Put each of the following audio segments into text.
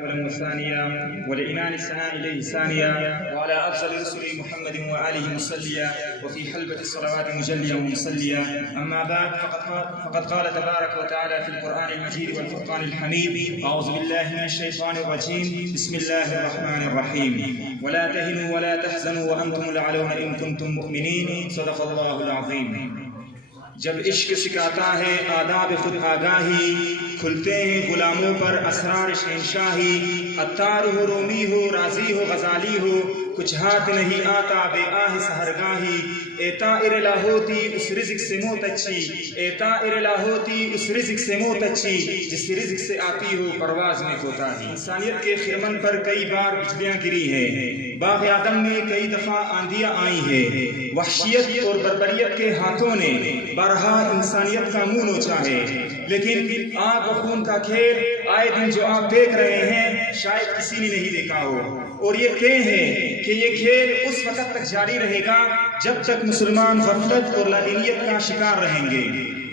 والثانية ولإنان الثناء إليه ثانية وعلى أفضل رسل محمد وآله مصليا وفي حلبة الصلوات مجليا ومصليا. أما بعد فقد قال تبارك وتعالى في القرآن المجيد والفرقان الحميد: أعوذ بالله من الشيطان الرجيم، بسم الله الرحمن الرحيم. ولا تهنوا ولا تحزنوا وأنتم الأعلون إن كنتم مؤمنين. صدق الله العظيم. جب عشق سکھاتا ہے آداب خود آگاہی، کھلتے ہیں غلاموں پر اسرار شہنشاہی. عطار ہو، رومی ہو، رازی ہو، غزالی ہو، کچھ ہاتھ نہیں آتا بے آہ سحرگاہی. اے طائر لاہوتی اس رزق سے موت اچھی، اے طائر لاہوتی اس رزق سے موت اچھی، جس رزق سے آتی ہو پرواز میں کوتاہی. انسانیت کے خرمن پر کئی بار بجلیاں گری ہیں، باغ آدم میں کئی دفعہ آندیاں آئی ہیں. وحشیت اور بربریت کے ہاتھوں نے بارہا انسانیت کا منہ نوچا ہے، لیکن آگ و خون کا کھیل آئے دن جو آپ دیکھ رہے ہیں شاید کسی نے نہیں دیکھا ہو. اور یہ طے ہے کہ یہ کھیل اس وقت تک جاری رہے گا جب تک مسلمان غفلت اور لادینیت کا شکار رہیں گے.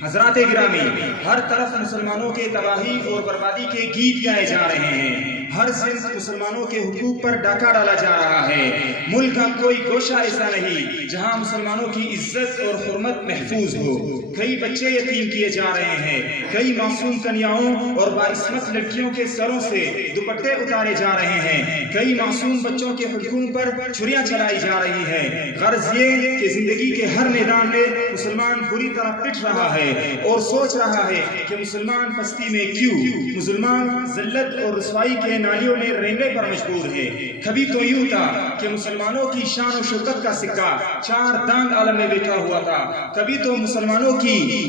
حضرات گرامی، ہر طرف مسلمانوں کے تباہی اور بربادی کے گیت گائے جا رہے ہیں. ہر سمت مسلمانوں کے حقوق پر ڈاکہ ڈالا جا رہا ہے. ملک کا کوئی گوشہ ایسا نہیں جہاں مسلمانوں کی عزت اور حرمت محفوظ ہو. کئی بچے یتیم کیے جا رہے ہیں، کئی معصوم کنیاؤں اور باعصمت لڑکیوں کے سروں سے دوپٹے اتارے جا رہے ہیں، کئی معصوم بچوں کے حلقوں پر چھریاں چلائی جا رہی ہیں. غرض یہ کہ زندگی کے ہر میدان میں مسلمان بری طرح پٹ رہا ہے اور سوچ رہا ہے کہ مسلمان پستی میں کیوں، مسلمان ذلت اور رسوائی کے نالیوں میں رینگنے پر مجبور ہے. کبھی تو یوں تھا کہ مسلمانوں کی شان و شوکت کا سکہ چار دانگ عالم میں بیٹھا ہوا تھا. کبھی تو مسلمانوں کی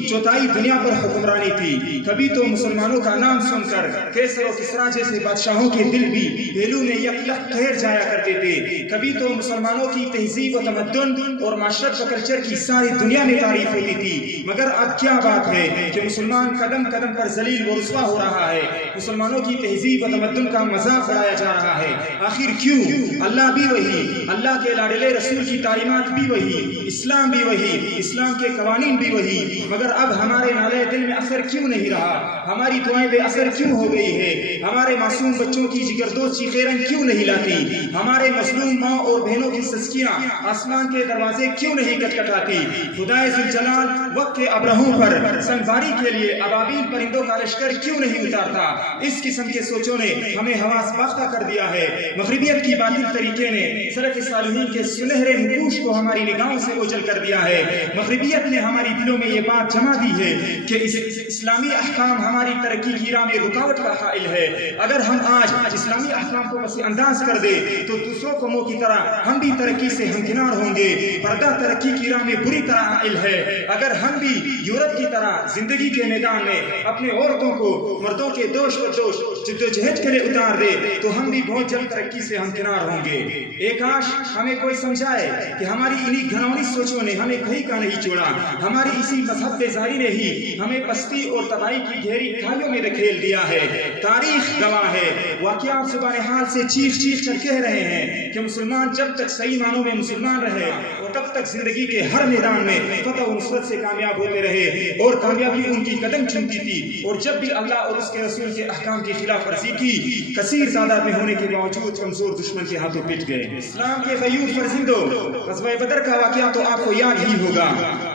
چوتھائی دنیا پر حکمرانی تھی. کبھی تو مسلمانوں کا نام سن کر کیسر و کسریٰ جیسے بادشاہوں کے دل بھی پہلو میں یک یک ٹھہر جایا کرتے تھے. کبھی تو مسلمانوں کی تہذیب و تمدن اور معاشرت و کلچر کی ساری دنیا میں تعریف ہوتی تھی. مگر اب کیا بات ہے کہ مسلمان قدم قدم پر ذلیل و رسوا ہو رہا ہے. مسلمانوں کی تہذیب و تمدن کا مذاق اڑایا جا رہا ہے. آخر کیوں؟ اللہ بھی وہی، اللہ کے لاڈلے رسول کی تعلیمات بھی وہی، اسلام بھی وہی، اسلام کے قوانین بھی وہی. مگر اب ہمارے نالے دل میں اثر کیوں نہیں رہا؟ ہماری دعائیں بے اثر کیوں ہو گئی ہے؟ ہمارے معصوم بچوں کی جگردوز چیخیں کیوں نہیں لاتی؟ ہمارے مظلوم ماں اور بہنوں کی سسکیاں آسمان کے دروازے کیوں نہیں کٹکھٹاتی؟ خدائے ذوالجلال وقت کے ابرہوں پر سنباری کے لیے ابابیل پرندوں کا لشکر کیوں نہیں اتارتا؟ اس قسم کے سوچوں نے ہمیں حواس باختہ کر دیا ہے. مغربیت کی باطل طریقے نے سلف صالحین کے سنہرے نقوش کو ہماری نگاہوں سے اوجھل کر دیا ہے. مغربیت نے ہماری دلوں میں یہ بات جما دی ہے کہ اسلامی احکام ہماری ترقی کی راہ میں رکاوٹ کا حائل ہے. اگر ہم آج اسلامی احکام کو پس انداز کر دے تو دوسروں قوموں کی طرح ہم بھی ترقی سے ہمکنار ہوں گے. پردہ ترقی کی راہ میں بری طرح حائل ہے. اگر ہم بھی یورپ کی طرح زندگی کے میدان میں اپنے عورتوں کو مردوں کے دوش و دوش جدوجہد کے لیے اتار دے تو ہم بھی بہت جلد ترقی سے ہمکنار ہوں گے. ایک کاش ہمیں کوئی سمجھائے کہ ہماری انہی گھنونی سوچوں نے ہمیں کہیں کا نہیں چھوڑا. ہماری اسی مذہب بیزاری نے ہی ہمیں پستی اور تباہی کی گہری کھائیوں میں دھکیل دیا ہے. تاریخ گواہ ہے، واقعات زبان حال سے چیخ چیخ کر کہہ رہے ہیں کہ مسلمان جب تک صحیح معنوں میں مسلمان رہے اور تب تک زندگی کے ہر میدان میں فتح و نصرت سے کامیاب ہوتے رہے اور کامیابی ان کی قدم چومتی تھی. اور جب بھی اللہ اور اس کے رسول کے احکام کی خلاف ورزی کی، کثیر تعداد میں ہونے کے باوجود کمزور دشمن کے ہاتھوں پٹ گئے. اسلام کے غیور فرزندوں، غزوہ بدر کا واقعہ تو آپ کو یاد ہی ہوگا.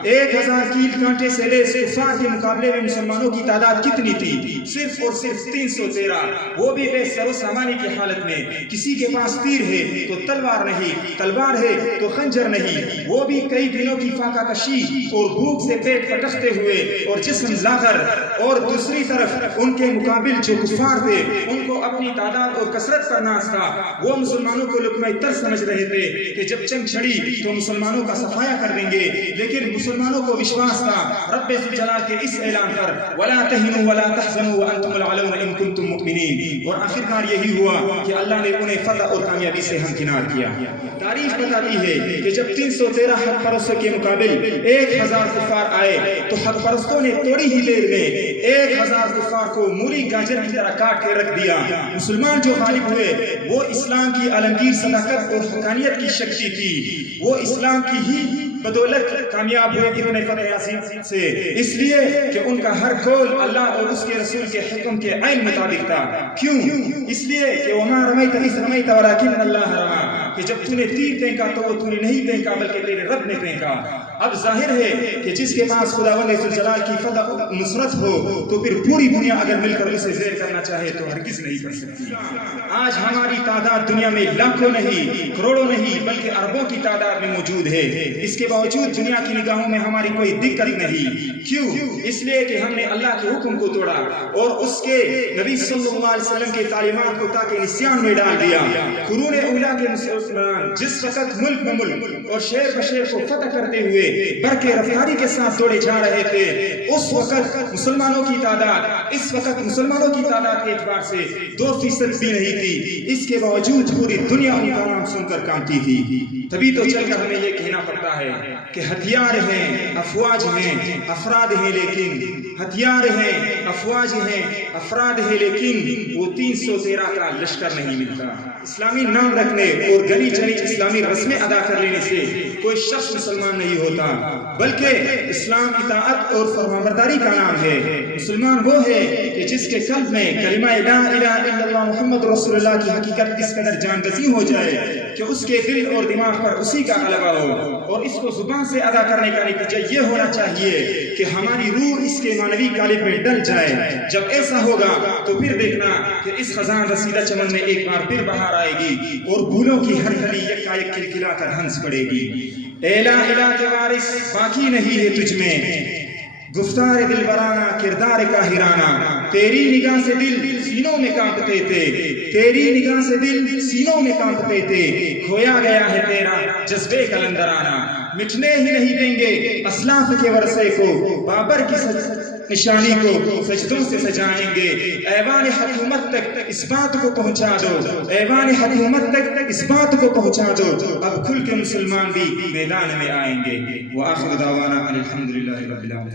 1000 کیل کانٹے سے لیس کفار کے مقابلے میں مسلمانوں کی تعداد کتنی تھی؟ صرف اور صرف 313، وہ بھی بے سر و سامانی کی حالت میں. کسی کے پاس تیر ہے تو تلوار نہیں، تلوار ہے تو خنجر نہیں، وہ بھی کئی دنوں کی فاقہ کشی اور بھوک سے پیٹ پٹکتے ہوئے اور جسم لاغر. اور دوسری طرف ان کے مقابل جو کفار تھے ان کو اپنی تعداد اور کثرت پر ناز تھا. وہ مسلمانوں کو لقمہ تر سمجھ رہے تھے کہ جب جنگ چھڑی تو مسلمانوں کا صفایا کر دیں گے. لیکن مسلمانوں کو وشواس تھا رب ذوالجلال کے اس اعلان پر، وَلَا تَهِنُوا وَلَا تَحْزَنُوا وَأَنْتُمُ الْأَعْلَوْنَ إِن كُنتُم مُؤْمِنِينَ. اور آخرکار یہی ہوا کہ اللہ نے انہیں فتح اور کامیابی سے ہمکنار کیا. تاریخ بتاتی ہے کہ جب 313 حق پرستوں کے مقابل 1000 کفار آئے تو حق پرستوں نے تھوڑی ہی دیر میں 1000 کفار کو مولی گاجر کی طرح کاٹ کے رکھ دیا. مسلمان جو غالب ہوئے وہ اسلام کی عالمگیر صداقت اور حقانیت کی شکتی تھی، وہ اسلام کی ہی بدولت کامیاب ہوئے ابن فتح یاسین سے، اس لیے کہ ان کا ہر قول اللہ اور اس کے رسول کے حکم کے عین مطابق تھا۔ کیوں؟ اس لیے کہ وما رمیت اذ رمیت ولکن اللہ رمی، کہ جب تو نے تیر پھینکا تو وہ تو نے نہیں پھینکا بلکہ تیرے رب نے پھینکا۔ اب ظاہر ہے کہ جس کے پاس خداوند ذوالجلال کی فتح نصرت ہو تو پھر پوری دنیا اگر مل کر اسے زیر کرنا چاہے تو ہرگز نہیں کر سکتی۔ آج ہماری تعداد دنیا میں لاکھوں نہیں، کروڑوں نہیں، بلکہ اربوں کی تعداد میں موجود ہے۔ اس کے باوجود دنیا کی نگاہوں میں ہماری کوئی دقت نہیں۔ کیوں؟ اس لیے کہ ہم نے اللہ کے حکم کو توڑا اور اس کے نبی صلی اللہ علیہ وسلم کے تعلیمات کو تاکہ نسیان میں ڈال دیا۔ قرون اولیٰ کے مسلمان جس وقت ملک میں ملک اور شہر بشہر کو فتح کرتے ہوئے برقِ رفتاری کے ساتھ دوڑے جا رہے تھے، اس وقت مسلمانوں کی تعداد کے اعتبار سے 2% بھی نہیں تھی۔ اس کے باوجود پوری دنیا ان کا نام سن کر کانپتی تھی۔ تبھی تو چل کر ہمیں یہ کہنا پڑتا ہے کہ ہتھیار ہیں، افواج ہیں، افراد ہیں، لیکن ہتھیار ہیں، افواج ہیں، افراد ہیں، لیکن وہ 313 کا لشکر نہیں ملتا۔ اسلامی نام رکھنے اور گنی چنی اسلامی رسمیں ادا کر لینے سے کوئی شخص مسلمان نہیں ہوتا، بلکہ اسلام اطاعت اور فرمانبرداری کا نام ہے۔ مسلمان وہ ہے کہ جس کے قلب میں کلمہ لا الہ الا اللہ محمد رسول اللہ کی حقیقت اس قدر جان گزین ہو جائے کہ اس کے دل اور دماغ پر اسی کا غلبہ ہو، اور اس کو زبان سے ادا کرنے کا نتیجہ یہ ہونا چاہیے کہ ہماری روح اس کے معنوی قالب میں ڈل جائے۔ جب ایسا ہوگا تو پھر دیکھنا کہ اس خزان رسیدہ چمن میں ایک بار پھر بہار آئے گی اور پھولوں کی ہر کلی یکا یک کھلکھلا کر ہنس پڑے گی۔ اے لا الہ کے وارث باقی نہیں ہے تجھ میں گفتار دل برانہ، کردار کا ہیرانہ، تیری نگاہ سے دل سینوں میں کانپتے تھے، تیری نگاہ سے دل سینوں میں کانپتے تھے، کھویا گیا ہے تیرا جذبے کلندرانہ، مٹنے ہی نہیں دیں گے اسلاف کے ورثے کو، بابر کی نشانی کو سجدوں سے سجائیں گے۔ ایوان حکومت تک اس بات کو پہنچا دو، ایوان حکومت تک اس بات کو پہنچا دو، اب کھل کے مسلمان بھی میدان میں آئیں گے۔ وآخر دعوانا الحمدللہ رب العالمین۔